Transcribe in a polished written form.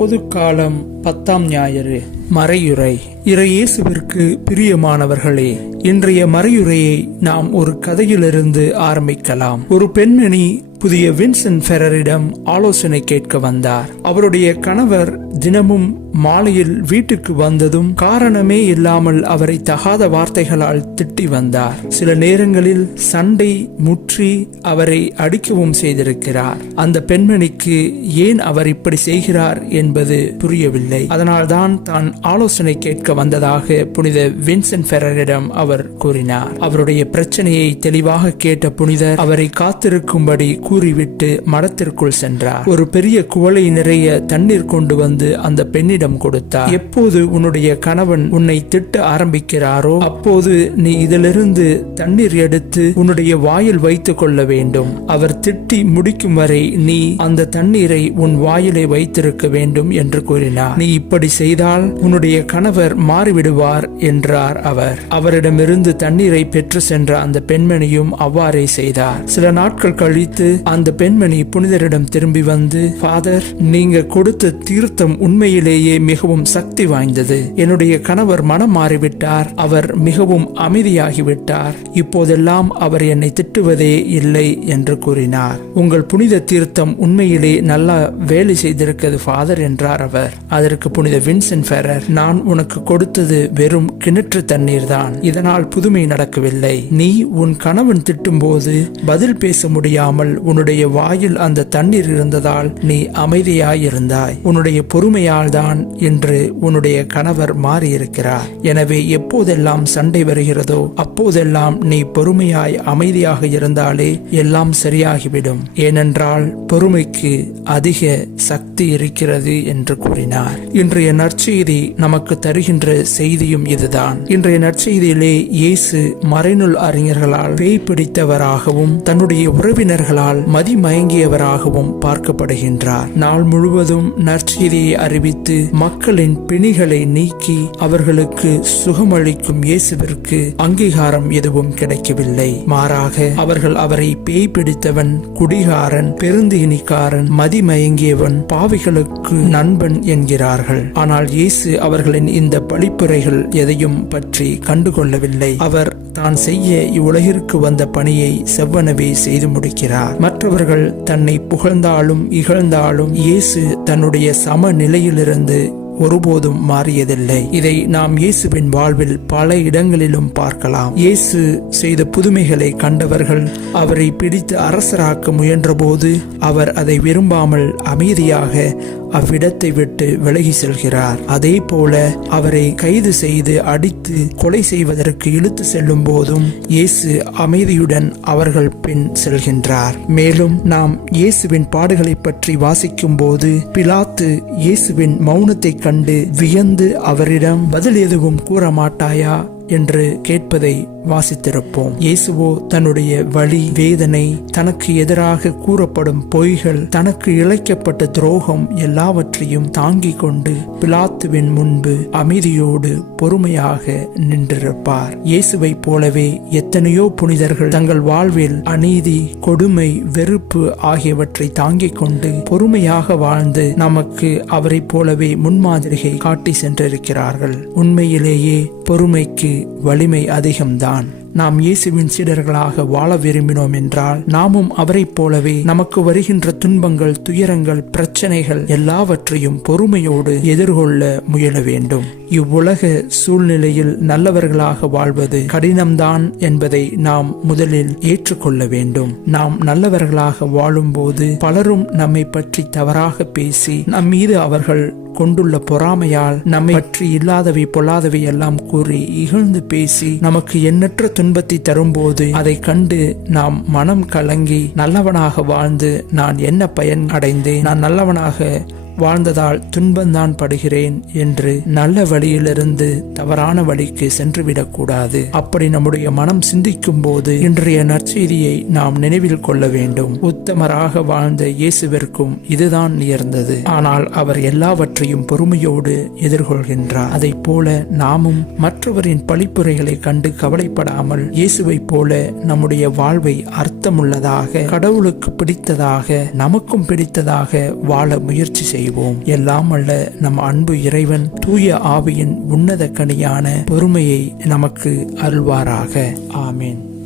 பொதுக்காலம் 10ஆம் ஞாயிறு மறையுரை. இயேசுவிற்கு பிரியமானவர்களே, இன்றைய மறையுரையை நாம் ஒரு கதையிலிருந்து ஆரம்பிக்கலாம். ஒரு பெண்மணி புதிய வின்சென்ட் ஃபெரரிடம் ஆலோசனை கேட்க வந்தார். அவருடைய கணவர் தினமும் மாலையில் வீட்டுக்கு வந்ததும் காரணமே இல்லாமல் அவரை தகாத வார்த்தைகளால் திட்டி வந்தார். சில நேரங்களில் சண்டை முற்றி அவரை அடிக்கவும் செய்திருக்கிறார். அந்த பெண்மணிக்கு ஏன் அவர் இப்படி செய்கிறார் என்பது புரியவில்லை. அதனால்தான் தான் ஆலோசனை கேட்க வந்ததாக புனித வின்சென்ட் ஃபெரரிடம் அவர் கூறினார். அவருடைய பிரச்சனையை தெளிவாக கேட்ட புனிதர் அவரை காத்திருக்கும்படி கூறிவிட்டு மடத்திற்குள் சென்றார். ஒரு பெரிய குவளை நிறைய தண்ணீர் கொண்டு வந்து அந்த பெண்ணிடம் கொடுத்தார். எப்போது உன்னுடைய கணவன் உன்னை திட்ட ஆரம்பிக்கிறாரோ அப்போது நீ இதிலிருந்து தண்ணீர் எடுத்து உன்னுடைய வாயில் வைத்துக் கொள்ள வேண்டும். அவர் திட்டி முடிக்கும் வரை நீ அந்த தண்ணீரை உன் வாயிலை வைத்திருக்க வேண்டும் என்று கூறினார். நீ இப்படி செய்தால் உன்னுடைய கணவர் மாறிவிடுவார் என்றார் அவர். அவரிடமிருந்து தண்ணீரை பெற்று சென்ற அந்த பெண்மணியும் அவ்வாறே செய்தார். சில நாட்கள் கழித்து அந்த பெண்மணி புனிதரிடம் திரும்பி வந்து, ஃபாதர், நீங்க கொடுத்த தீர்த்தம் உண்மையிலேயே மிகவும் சக்தி வாய்ந்தது. என்னுடைய கணவர் மனம் மாறிவிட்டார். அவர் மிகவும் அமைதியாகிவிட்டார். இப்போதெல்லாம் அவர் என்னை திட்டுவதே இல்லை என்று கூறினார். உங்கள் புனித தீர்த்தம் உண்மையிலே நல்லா வேலை செய்திருக்கிறது ஃபாதர் என்றார் அவர். அதற்கு புனித வின்சென்ட் ஃபெரர், நான் உனக்கு கொடுத்தது வெறும் கிணற்று தண்ணீர் தான். இதனால் புதுமை நடக்கவில்லை. நீ உன் கணவன் திட்டும் போது பதில் பேச முடியாமல் உன்னுடைய வாயில் அந்த தண்ணீர் இருந்ததால் நீ அமைதியாயிருந்தாய். உன்னுடைய பொறுமையால் தான் இன்று உன்னுடைய கணவர் மாறியிருக்கிறார். எனவே எப்போதெல்லாம் சண்டை வருகிறதோ அப்போதெல்லாம் நீ பொறுமையாய் அமைதியாக இருந்தாலே எல்லாம் சரியாகிவிடும். ஏனென்றால் பொறுமைக்கு அதிக சக்தி இருக்கிறது என்று கூறினார். இன்றைய நற்செய்தி நமக்கு தருகின்ற செய்தியும் இதுதான். இன்றைய நற்செய்தியிலே இயேசு மறைநூல் அறிஞர்களால் பேய் பிடித்தவராகவும் தன்னுடைய உறவினர்களால் மதிமயங்கியவராகவும் பார்க்கப்படுகின்றார். நாள் முழுவதும் நற்செய்தியை அறிவித்து மக்களின் பிணிகளை நீக்கி அவர்களுக்கு சுகமளிக்கும் இயேசுவிற்கு அங்கீகாரம் எதுவும் கிடைக்கவில்லை. மாறாக அவர்கள் அவரை பேய் பிடித்தவன், குடிகாரன், பெருந்தீனிக்காரன், மதிமயங்கியவன், பாவிகளுக்கு நண்பன் என்கிறார்கள். ஆனால் இயேசு அவர்களின் இந்த பழிப்புரைகள் எதையும் பற்றி கண்டுகொள்ளவில்லை. அவர் தான் செய்ய இவ்வுலகிற்கு வந்த பணியை செவ்வனவே செய்து முடிக்கிறார். மற்றவர்கள் தன்னை புகழ்ந்தாலும் இகழ்ந்தாலும் இயேசு தன்னுடைய சம நிலையிலிருந்து ஒருபோதும் மாறியதில்லை. இதை நாம் இயேசுவின் வாழ்வில் பல இடங்களிலும் பார்க்கலாம். இயேசு செய்த புதுமைகளை கண்டவர்கள் அவரை பிடித்து அரசராக்க முயன்றபோது அவர் அதை விரும்பாமல் அமைதியாக அவ்விடத்தை விட்டு விலகி செல்கிறார். அதே போல அவரை கைது செய்து அடித்து கொலை செய்வதற்கு இழுத்து செல்லும் போதும் இயேசு அமைதியுடன் அவர்கள் பின் செல்கின்றார். மேலும் நாம் இயேசுவின் பாடுகளை பற்றி வாசிக்கும் போது பிலாத்து இயேசுவின் மௌனத்தை கண்டு வியந்து அவரிடம் பதில் எதுவும் கூற மாட்டாயா என்று கேட்பதை வாசித்திருப்போம். இயேசுவோ தன்னுடைய வலி, வேதனை, தனக்கு எதிராக கூறப்படும் பொய்கள், தனக்கு இழைக்கப்பட்ட துரோகம் எல்லாவற்றையும் தாங்கிக் கொண்டு பிலாத்துவின் முன்பு அமைதியோடு பொறுமையாக நின்றிருப்பார். இயேசுவை போலவே எத்தனையோ புனிதர்கள் தங்கள் வாழ்வில் அநீதி, கொடுமை, வெறுப்பு ஆகியவற்றை தாங்கிக் கொண்டு பொறுமையாக வாழ்ந்து நமக்கு அவரை போலவே முன்மாதிரியை காட்டி சென்றிருக்கிறார்கள். உண்மையிலேயே பொறுமைக்கு வலிமை அதிகம்தான். நாம் இயேசுவின் சீடர்களாக வாழ விரும்பினோம் என்றால் நாமும் அவரை போலவே நமக்கு வருகின்ற துன்பங்கள், துயரங்கள், பிரச்சனைகள் எல்லாவற்றையும் பொறுமையோடு எதிர்கொள்ள முயல வேண்டும். இவ்வுலக சூழ்நிலையில் நல்லவர்களாக வாழ்வது கடினம்தான் என்பதை நாம் முதலில் ஏற்றுக்கொள்ள வேண்டும். நாம் நல்லவர்களாக வாழும்போது பலரும் நம்மை பற்றி தவறாக பேசி நம் மீது அவர்கள் கொண்டுள்ள பொறாமையால் நம்மை பற்றி இல்லாதவை பொல்லாதவை எல்லாம் கூறி இகழ்ந்து பேசி நமக்கு எண்ணற்ற துன்பத்தை தரும்போது அதை கண்டு நாம் மனம் கலங்கி நல்லவனாக வாழ்ந்து நான் என்ன பயன் அடைந்தேன், நான் நல்லவனாக வாழ்ந்ததால் துன்பந்தான் படுகிறேன் என்று நல்ல வழியிலிருந்து தவறான வழிக்கு சென்றுவிடக்கூடாது. அப்படி நம்முடைய மனம் சிந்திக்கும் போது இன்றைய நற்செய்தியை நாம் நினைவில் கொள்ள வேண்டும். உத்தமராக வாழ்ந்த இயேசுவிற்கும் இதுதான் நேர்ந்தது. ஆனால் அவர் எல்லாவற்றையும் பொறுமையோடு எதிர்கொள்கின்றார். அதை போல நாமும் மற்றவரின் பழிப்புரைகளை கண்டு கவலைப்படாமல் இயேசுவை போல நம்முடைய வாழ்வை அர்த்தமுள்ளதாக, கடவுளுக்கு பிடித்ததாக, நமக்கும் பிடித்ததாக வாழ முயற்சி செய்யும். செய்வோம். எல்லாம் அல்ல நம் அன்பு இறைவன் தூய ஆவியின் உன்னத கனியான பொறுமையை நமக்கு அருள்வாராக. ஆமேன்.